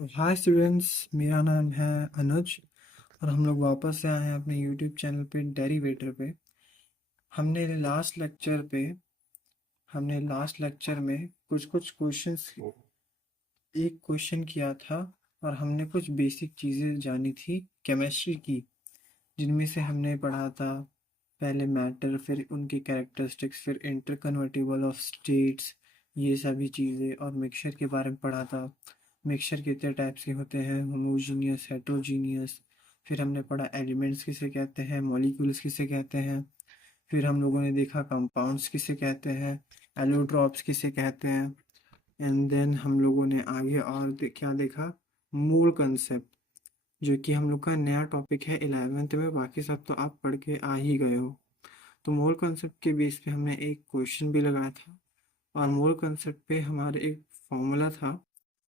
Hi students, मेरा नाम है अनुज और हम लोग वापस से आए हैं अपने यूट्यूब चैनल पे डेरिवेटर पे। हमने लास्ट लेक्चर में कुछ कुछ क्वेश्चंस एक क्वेश्चन किया था और हमने कुछ बेसिक चीज़ें जानी थी केमिस्ट्री की, जिनमें से हमने पढ़ा था पहले मैटर, फिर उनके कैरेक्टरिस्टिक्स, फिर इंटरकन्वर्टिबल ऑफ स्टेट्स, ये सभी चीज़ें, और मिक्सचर के बारे में पढ़ा था। मिक्सचर कितने टाइप्स के होते हैं, होमोजीनियस, हेट्रोजीनियस। फिर हमने पढ़ा एलिमेंट्स किसे कहते हैं, मॉलिक्यूल्स किसे कहते हैं। फिर हम लोगों ने देखा कंपाउंड्स किसे कहते हैं, एलोट्रॉप्स किसे कहते हैं। एंड देन हम लोगों ने आगे और क्या देखा, मोल कंसेप्ट, जो कि हम लोग का नया टॉपिक है 11th में। बाकी सब तो आप पढ़ के आ ही गए हो। तो मोल कंसेप्ट के बेस पे हमने एक क्वेश्चन भी लगाया था, और मोल कंसेप्ट पे हमारे एक फॉर्मूला था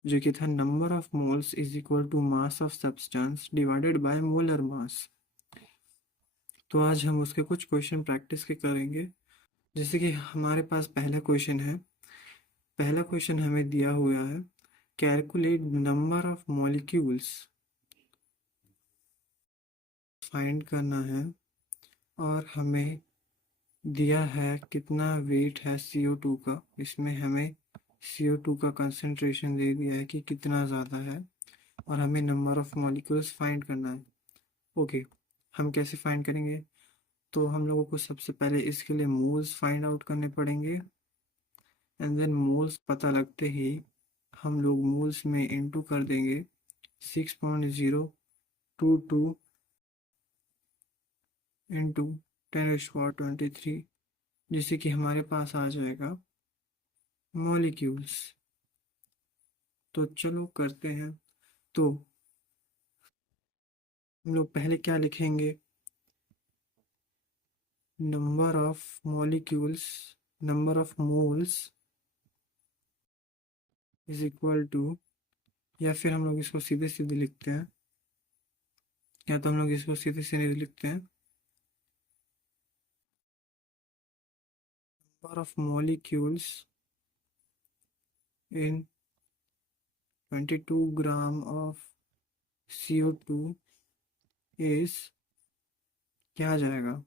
जो कि था number of moles is equal to mass of substance divided by molar mass. तो आज हम उसके कुछ क्वेश्चन प्रैक्टिस के करेंगे। जैसे कि हमारे पास पहला क्वेश्चन है। पहला क्वेश्चन हमें दिया हुआ है, calculate number of molecules find करना है, और हमें दिया है कितना वेट है CO2 का। इसमें हमें CO2 का कंसंट्रेशन दे दिया है कि कितना ज़्यादा है, और हमें नंबर ऑफ मॉलिक्यूल्स फाइंड करना है। ओके, हम कैसे फाइंड करेंगे? तो हम लोगों को सबसे पहले इसके लिए मोल्स फाइंड आउट करने पड़ेंगे, एंड देन मोल्स पता लगते ही हम लोग मोल्स में इनटू कर देंगे 6.022 इंटू 10⁻23, जिससे कि हमारे पास आ जाएगा मॉलिक्यूल्स। तो चलो करते हैं। तो हम लोग पहले क्या लिखेंगे, number of molecules, number of moles is equal to, या फिर हम लोग इसको सीधे सीधे लिखते हैं, या तो हम लोग इसको सीधे सीधे लिखते हैं, number of molecules in 22 gram of CO2 is, क्या आ जाएगा,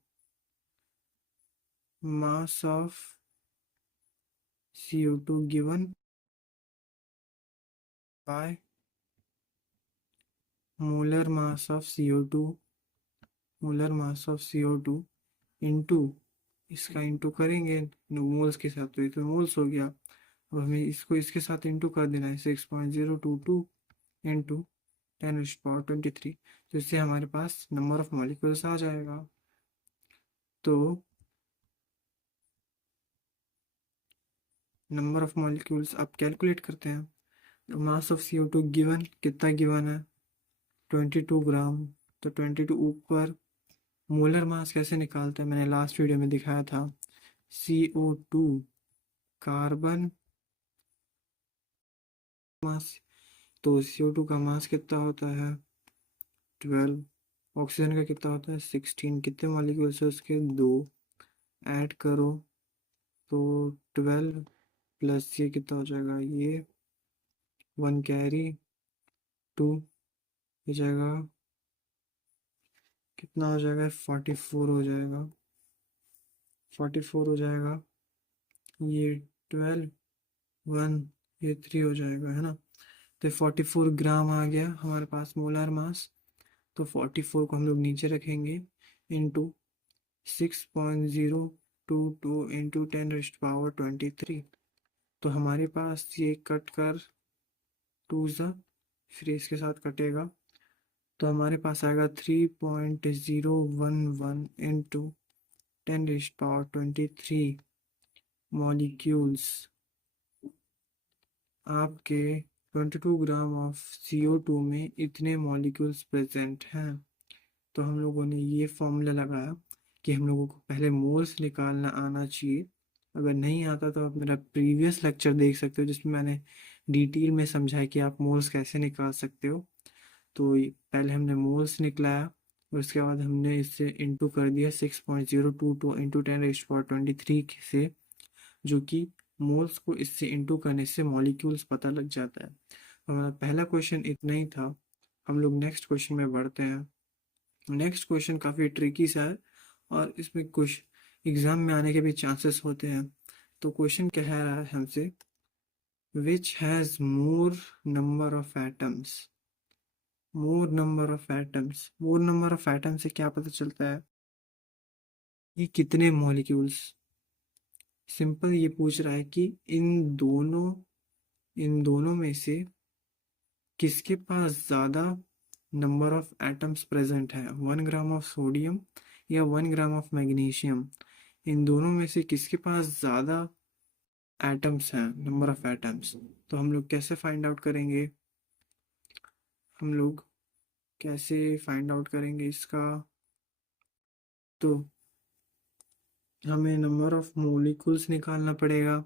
mass of CO2 given by molar mass of CO2, molar mass of CO2 into, इसका इंटू करेंगे मोल्स के साथ, तो ये तो मोल्स हो गया। अब हमें इसको इसके साथ इंटू कर देना है, 6.022 इंटू 10⁻23। तो इससे हमारे पास नंबर ऑफ मॉलिक्यूल्स आ जाएगा। तो नंबर ऑफ मॉलिक्यूल्स अब कैलकुलेट करते हैं। मास ऑफ CO2 गिवन, कितना गिवन है, 22 ग्राम। तो 22 ऊपर, मोलर मास कैसे निकालते हैं, मैंने लास्ट वीडियो में दिखाया था। CO2 कार्बन मास, तो CO2 का मास कितना होता है 12, ऑक्सीजन का कितना होता है 16, कितने मॉलिक्यूल्स है उसके 2, ऐड करो तो 12 प्लस ये कितना हो जाएगा, ये 1 कैरी 2, ये जाएगा कितना हो जाएगा, 44 हो जाएगा, 44 हो जाएगा, ये 12 1, ये 3 हो जाएगा, है ना। तो 44 ग्राम आ गया हमारे पास मोलर मास। तो 44 को हम लोग नीचे रखेंगे, इंटू 6.022 इंटू 10⁻23। तो हमारे पास ये कट कर 2 ज़ा, फिर इसके साथ कटेगा, तो हमारे पास आएगा 3.011 इंटू 10⁻23 मॉलिक्यूल्स। आपके 22 ग्राम ऑफ CO2 में इतने मॉलिक्यूल्स प्रेजेंट हैं। तो हम लोगों ने ये फॉर्मूला लगाया कि हम लोगों को पहले मोल्स निकालना आना चाहिए। अगर नहीं आता तो आप मेरा प्रीवियस लेक्चर देख सकते हो, जिसमें मैंने डिटेल में समझाया कि आप मोल्स कैसे निकाल सकते हो। तो पहले हमने मोल्स निकलाया, और उसके बाद हमने इससे इंटू कर दिया 6.022 इंटू 10⁻23 से, जो कि मोल्स को इससे इंटू करने से मॉलिक्यूल्स पता लग जाता है। हमारा पहला क्वेश्चन इतना ही था। हम लोग नेक्स्ट क्वेश्चन में बढ़ते हैं। नेक्स्ट क्वेश्चन काफ़ी ट्रिकी सा है और इसमें कुछ एग्जाम में आने के भी चांसेस होते हैं। तो क्वेश्चन कह रहा है हमसे, which has more number of atoms. More number of atoms, more number of atom से क्या पता चलता है कि कितने मॉलिक्यूल्स। सिंपल ये पूछ रहा है कि इन दोनों में से किसके पास ज़्यादा नंबर ऑफ एटम्स प्रेजेंट है, 1 ग्राम ऑफ सोडियम या 1 ग्राम ऑफ मैग्नीशियम। इन दोनों में से किसके पास ज़्यादा एटम्स हैं, नंबर ऑफ एटम्स। तो हम लोग कैसे फाइंड आउट करेंगे, हम लोग कैसे फाइंड आउट करेंगे इसका। तो हमें नंबर ऑफ मोलिक्यूल्स निकालना पड़ेगा।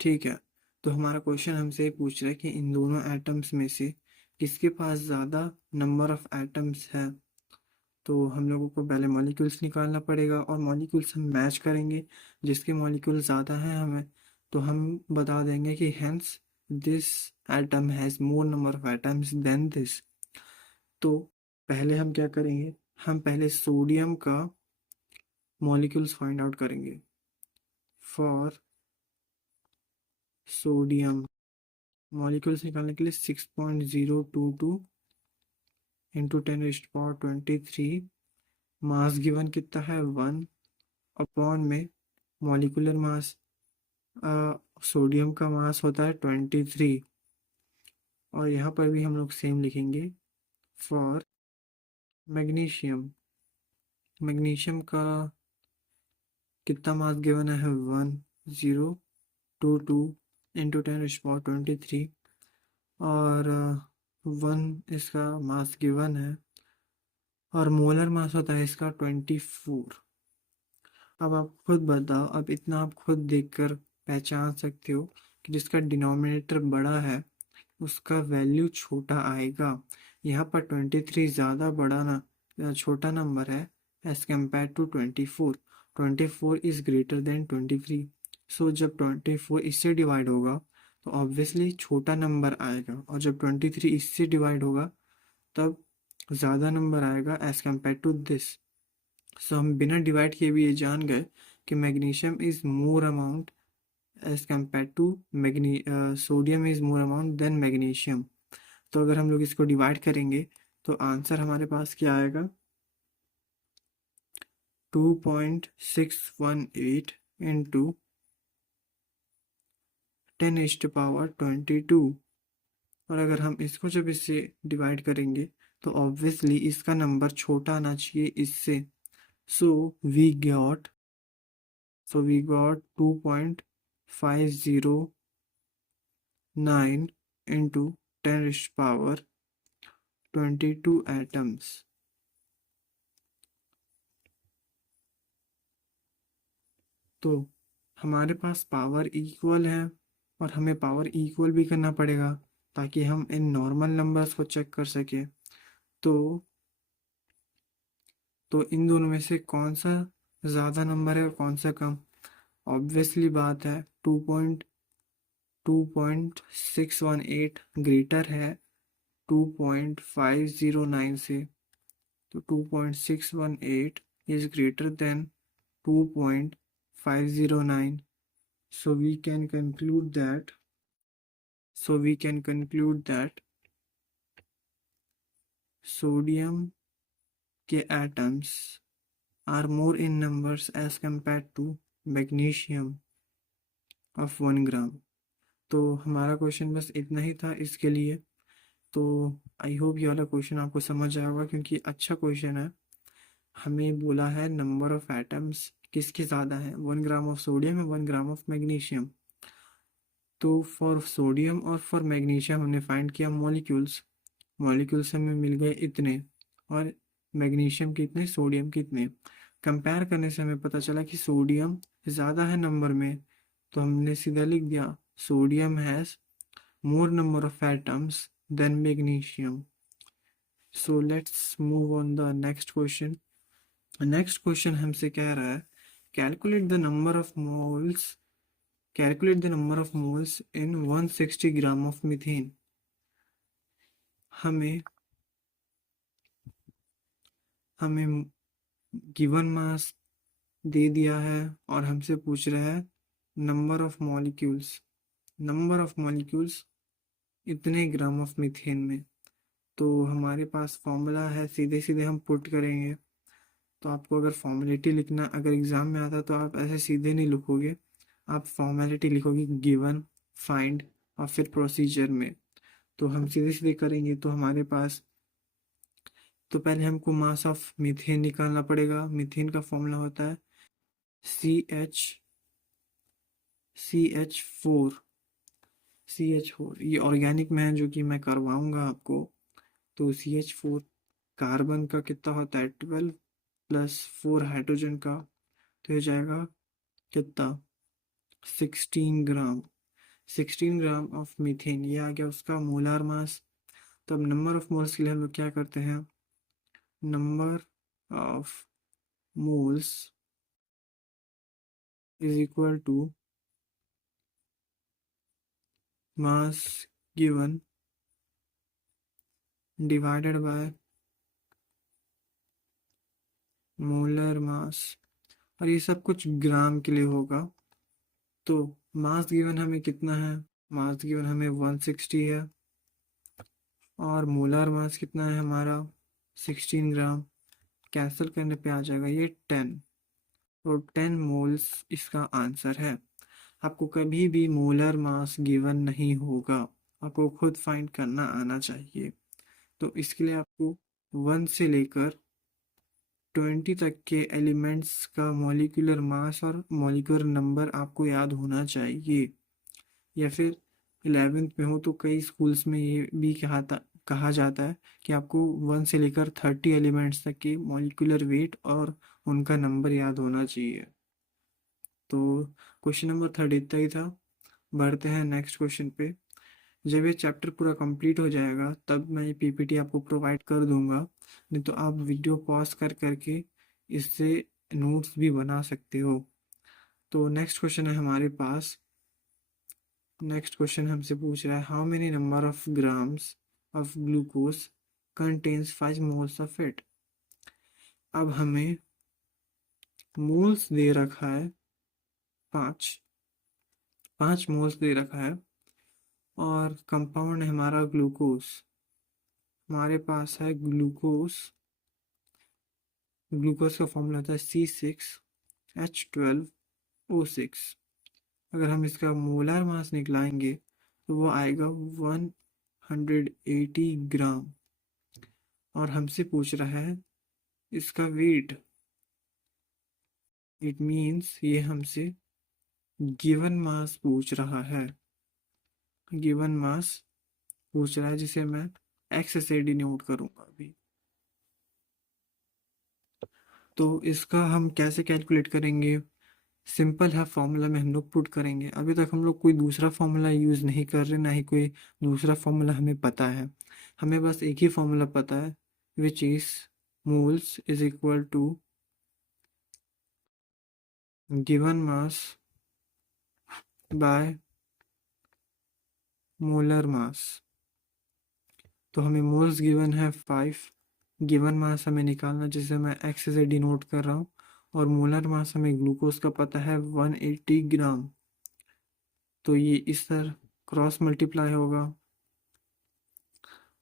ठीक है, तो हमारा क्वेश्चन हमसे ये पूछ रहा है कि इन दोनों एटम्स में से किसके पास ज़्यादा नंबर ऑफ एटम्स है। तो हम लोगों को पहले मॉलिक्यूल्स निकालना पड़ेगा और मॉलिक्यूल्स हम मैच करेंगे। जिसके मॉलिक्यूल ज़्यादा हैं हमें, तो हम बता देंगे कि hence this atom has more number of atoms than this. तो पहले हम क्या करेंगे, हम पहले सोडियम का मॉलिक्यूल्स फाइंड आउट करेंगे। फॉर सोडियम मॉलिक्यूल्स निकालने के लिए 6.022 इंटू 10⁻23 मास गिवन कितना है 1 अपॉन में मॉलिकुलर मास, सोडियम का मास होता है 23। और यहाँ पर भी हम लोग सेम लिखेंगे फॉर मैग्नीशियम। मैग्नीशियम का कितना मास गिवन है 1022 इंटू 10⁻23 और 1 इसका मास गिवन है और मोलर मास होता है इसका 24। अब आप खुद बताओ, अब इतना आप खुद देखकर पहचान सकते हो कि जिसका डिनोमिनेटर बड़ा है उसका वैल्यू छोटा आएगा। यहाँ पर 23 ज़्यादा बड़ा ना छोटा नंबर है as compared to 24। 24 is greater than 23। So जब 24 इससे डिवाइड होगा तो ऑब्वियसली छोटा नंबर आएगा, और जब 23 इससे डिवाइड होगा तब ज़्यादा नंबर आएगा as compared to this. So हम बिना डिवाइड किए भी ये जान गए कि magnesium is more amount as compared to sodium is more amount than magnesium. तो अगर हम लोग इसको डिवाइड करेंगे तो आंसर हमारे पास क्या आएगा, 2.618 इंटू 10⁻22। और अगर हम इसको जब इससे डिवाइड करेंगे तो ऑब्वियसली इसका नंबर छोटा आना चाहिए इससे। So we got 2.509 into 10⁻22 atoms. तो हमारे पास पावर इक्वल है और हमें पावर इक्वल भी करना पड़ेगा ताकि हम इन नॉर्मल नंबर्स को चेक कर सके। तो इन दोनों में से कौन सा ज़्यादा नंबर है और कौन सा कम। ऑब्वियसली बात है 2.618 ग्रेटर है 2.509 से। तो 2.618 is greater than 2.509। So we can conclude that sodium के atoms are more in numbers as compared to magnesium of 1 ग्राम। तो हमारा क्वेश्चन बस इतना ही था इसके लिए। तो आई होप ये वाला क्वेश्चन आपको समझ आया होगा क्योंकि अच्छा क्वेश्चन है। हमें बोला है नंबर ऑफ एटम्स किसके ज़्यादा है, 1 ग्राम ऑफ सोडियम है 1 ग्राम ऑफ मैग्नीशियम। तो फॉर सोडियम और फॉर मैग्नीशियम हमने फाइंड किया मॉलिक्यूल्स हमें मिल गए इतने, और मैग्नीशियम कितने सोडियम कितने। कंपेयर करने से हमें पता चला कि सोडियम ज़्यादा है नंबर में, तो हमने सीधा लिख दिया sodium has more number of atoms than magnesium. So let's move on the next question. Next question हमसे कह रहा है calculate the number of moles calculate the number of moles in 160 gram of methane. हमें given mass दे दिया है और हमसे पूछ रहा है नंबर ऑफ मॉलिक्यूल्स इतने ग्राम ऑफ मीथेन में। तो हमारे पास फॉर्मूला है, सीधे सीधे हम पुट करेंगे। तो आपको अगर फॉर्मेलिटी लिखना अगर एग्जाम में आता तो आप ऐसे सीधे नहीं लिखोगे, आप फॉर्मेलिटी लिखोगे गिवन, फाइंड और फिर प्रोसीजर में। तो हम सीधे सीधे करेंगे। तो हमारे पास तो पहले हमको मास ऑफ मीथेन निकालना पड़ेगा। मीथेन का फॉर्मूला होता है CH4। ये ऑर्गेनिक में है जो कि मैं करवाऊंगा आपको। तो CH4 कार्बन का कितना होता है 12 प्लस 4 हाइड्रोजन का, तो ये जाएगा कितना 16 ग्राम ऑफ मीथेन। ये आ गया उसका मोलार मास। तो अब नंबर ऑफ मोल्स के लिए हम लोग क्या करते हैं, number of moles is equal to mass given divided by molar mass. और ये सब कुछ ग्राम के लिए होगा। तो मास गिवन हमें कितना है, मास गिवन हमें 160 है और मोलर मास कितना है हमारा 16 ग्राम। कैंसिल करने पे आ जाएगा ये 10, और 10 मोल्स इसका आंसर है। आपको कभी भी मोलर मास गिवन नहीं होगा, आपको खुद फाइंड करना आना चाहिए। तो इसके लिए आपको 1 से लेकर 20 तक के एलिमेंट्स का मॉलिक्यूलर मास और मॉलिक्यूलर नंबर आपको याद होना चाहिए। या फिर 11th में हो तो कई स्कूल्स में ये भी कहा जाता है कि आपको 1 से लेकर 30 एलिमेंट्स तक के मॉलिक्यूलर वेट और उनका नंबर याद होना चाहिए। तो क्वेश्चन नंबर 30 इतना ही था। बढ़ते हैं नेक्स्ट क्वेश्चन पे। जब ये चैप्टर पूरा कंप्लीट हो जाएगा तब मैं ये पीपीटी आपको प्रोवाइड कर दूंगा, नहीं तो आप वीडियो पॉज कर करके इससे नोट्स भी बना सकते हो। तो नेक्स्ट क्वेश्चन है हमारे पास। नेक्स्ट क्वेश्चन हमसे पूछ रहा है how many number of grams of glucose contains 5 moles of it. अब हमें मोल्स दे रखा है 5 मोल्स दे रखा है और कंपाउंड है हमारा ग्लूकोज। हमारे पास है ग्लूकोज का फॉर्मूला होता है C6H12O6। अगर हम इसका मोलर मास निकलाएंगे तो वो आएगा 180 ग्राम। और हमसे पूछ रहा है इसका वेट। इट मीन्स ये हमसे गिवन मास पूछ रहा है, गिवन मास पूछ रहा है जिसे मैं एक्स से डिनोट करूंगा अभी। तो इसका हम कैसे कैलकुलेट करेंगे, सिंपल है, फॉर्मूला में हम लोग पुट करेंगे। अभी तक हम लोग कोई दूसरा फॉर्मूला यूज़ नहीं कर रहे, ना ही कोई दूसरा फॉर्मूला हमें पता है। हमें बस एक ही फॉर्मूला पता है which is moles is equal to given mass by molar mass. तो हमें मोल्स गिवन है 5, गिवन मास हमें निकालना जिसे मैं एक्स से डिनोट कर रहा हूँ, और मोलर मास हमें ग्लूकोज का पता है 180 ग्राम। तो ये इस तरह क्रॉस मल्टीप्लाई होगा।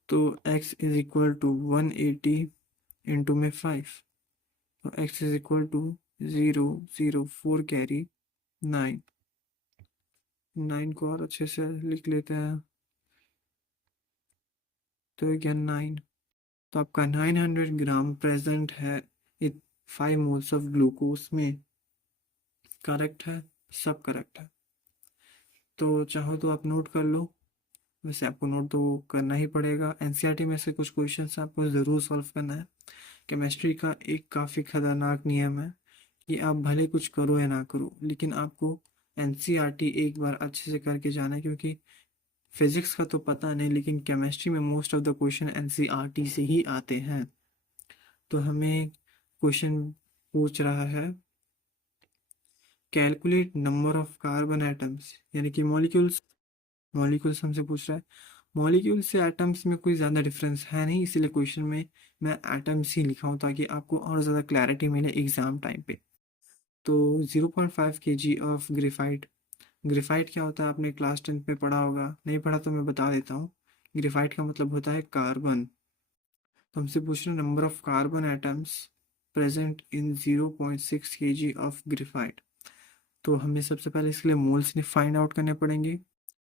तो x is equal to 180 into में 5। तो x is equal to 0 0 4 carry 9। 9 को और अच्छे से लिख लेते हैं। तो ये क्या 9। तो आपका 900 ग्राम प्रेजेंट है 5 मोल्स ऑफ ग्लूकोज में। करेक्ट है, सब करेक्ट है। तो चाहो तो आप नोट कर लो, वैसे आपको नोट तो करना ही पड़ेगा। एनसीईआरटी में से कुछ क्वेश्चंस आपको ज़रूर सॉल्व करना है। केमिस्ट्री का एक काफ़ी खतरनाक नियम है कि आप भले कुछ करो या ना करो, लेकिन आपको एनसीईआरटी एक बार अच्छे से करके जाना है। क्योंकि फिजिक्स का तो पता नहीं, लेकिन केमिस्ट्री में most of the question NCERT से ही आते हैं। तो हमें क्वेश्चन पूछ रहा है calculate number of carbon atoms, यानी कि मॉलिक्यूल्स हमसे पूछ रहा है। मॉलिक्यूल से एटम्स में कोई ज़्यादा डिफरेंस है नहीं, इसीलिए क्वेश्चन में मैं एटम्स ही लिखा हूँ ताकि आपको और ज़्यादा क्लैरिटी मिले एग्जाम टाइम पे। तो 0.5 kg ऑफ ग्रेफाइट। ग्रेफाइट क्या होता है आपने क्लास 10 में पढ़ा होगा, नहीं पढ़ा तो मैं बता देता हूँ। ग्रेफाइट का मतलब होता है कार्बन। तो हमसे पूछ रहे number of carbon atoms present in 0.6 kg of graphite. तो हमें सबसे पहले इसके लिए मोल्स फाइंड आउट करने पड़ेंगे,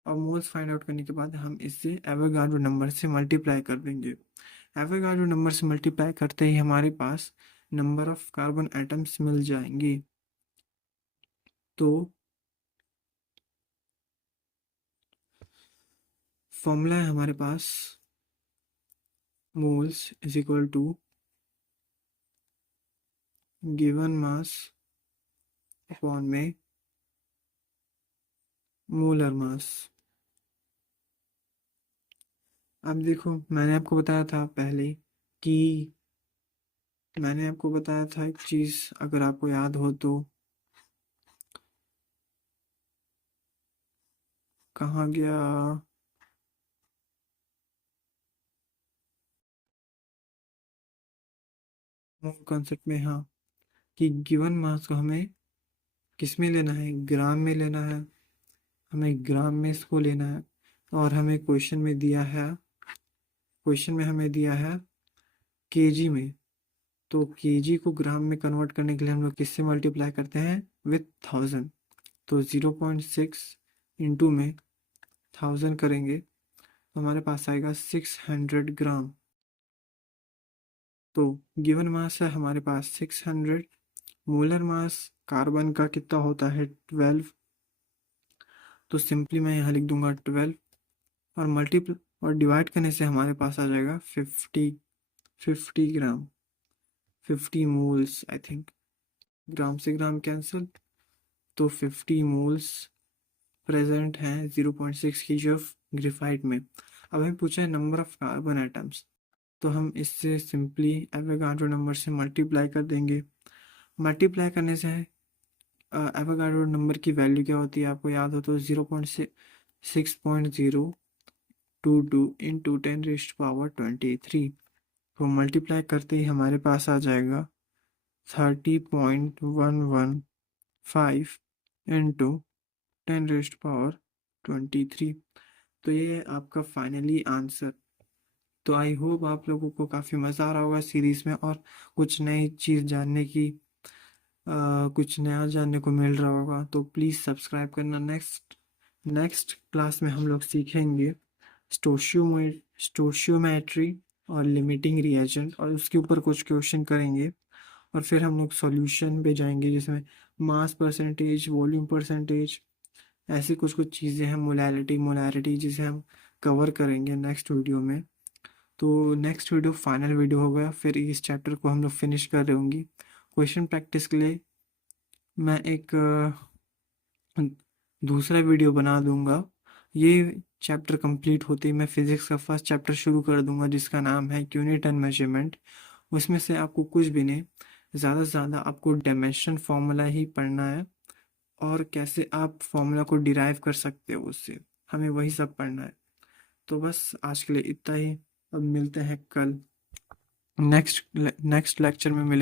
और मोल्स फाइंड आउट करने के बाद हम इससे एवोगाड्रो नंबर से मल्टीप्लाई कर देंगे। एवोगाड्रो नंबर से मल्टीप्लाई करते ही हमारे पास नंबर ऑफ कार्बन एटम्स मिल जाएंगे। तो फॉर्मूला है हमारे पास, moles is equal to given mass upon में मोलर मास। अब देखो मैंने आपको बताया था पहले कि मैंने आपको बताया था एक चीज़, अगर आपको याद हो तो, कहाँ गया, कॉन्सेप्ट में, हाँ, कि गिवन मास को हमें किस में लेना है, ग्राम में लेना है। हमें ग्राम में इसको लेना है, और हमें क्वेश्चन में हमें दिया है केजी में। तो केजी को ग्राम में कन्वर्ट करने के लिए हम लोग किससे मल्टीप्लाई करते हैं, विथ 1000। तो 0.6 इंटू में 1000 करेंगे तो हमारे पास आएगा 600 ग्राम। तो गिवन मास है हमारे पास 600। मोलर मास कार्बन का कितना होता है, 12। तो सिंपली मैं यहाँ लिख दूंगा 12, और मल्टीप्ल और डिवाइड करने से हमारे पास आ जाएगा 50 ग्राम, 50 मोल्स आई थिंक। ग्राम से ग्राम कैंसिल, तो 50 मोल्स प्रेजेंट हैं 0.6 kg ऑफ ग्रेफाइट में। अब हमें पूछा है नंबर ऑफ कार्बन एटम्स, तो हम इससे सिंपली एवोगाड्रो नंबर से मल्टीप्लाई कर देंगे। मल्टीप्लाई करने से एवोगाड्रो नंबर की वैल्यू क्या होती है आपको याद हो तो 0.6.022 इंटू 10⁻23। तो मल्टीप्लाई करते ही हमारे पास आ जाएगा 30.115 इंटू 10⁻23। तो ये है आपका फाइनली आंसर। तो आई होप आप लोगों को काफ़ी मज़ा आ रहा होगा सीरीज़ में, और कुछ नई चीज़ जानने की कुछ नया जानने को मिल रहा होगा। तो प्लीज़ सब्सक्राइब करना। नेक्स्ट क्लास में हम लोग सीखेंगे स्टोशियोमेट्री और लिमिटिंग रिएजेंट, और उसके ऊपर कुछ क्वेश्चन करेंगे, और फिर हम लोग सॉल्यूशन पे जाएंगे जिसमें मास परसेंटेज, वॉल्यूम परसेंटेज, ऐसी कुछ कुछ चीज़ें हैं, मोलैरिटी जिसे हम कवर करेंगे नेक्स्ट वीडियो में। तो नेक्स्ट वीडियो फाइनल वीडियो होगा, फिर इस चैप्टर को हम लोग फिनिश कर रहे होंगे। क्वेश्चन प्रैक्टिस के लिए मैं एक दूसरा वीडियो बना दूंगा। ये चैप्टर कंप्लीट होते ही मैं फिजिक्स का फर्स्ट चैप्टर शुरू कर दूंगा जिसका नाम है यूनिट एंड मेजरमेंट। उसमें से आपको कुछ भी नहीं, ज़्यादा से ज़्यादा आपको डायमेंशन फार्मूला ही पढ़ना है, और कैसे आप फार्मूला को डिराइव कर सकते हो उससे, हमें वही सब पढ़ना है। तो बस आज के लिए इतना ही, अब मिलते हैं कल नेक्स्ट लेक्चर में मिले।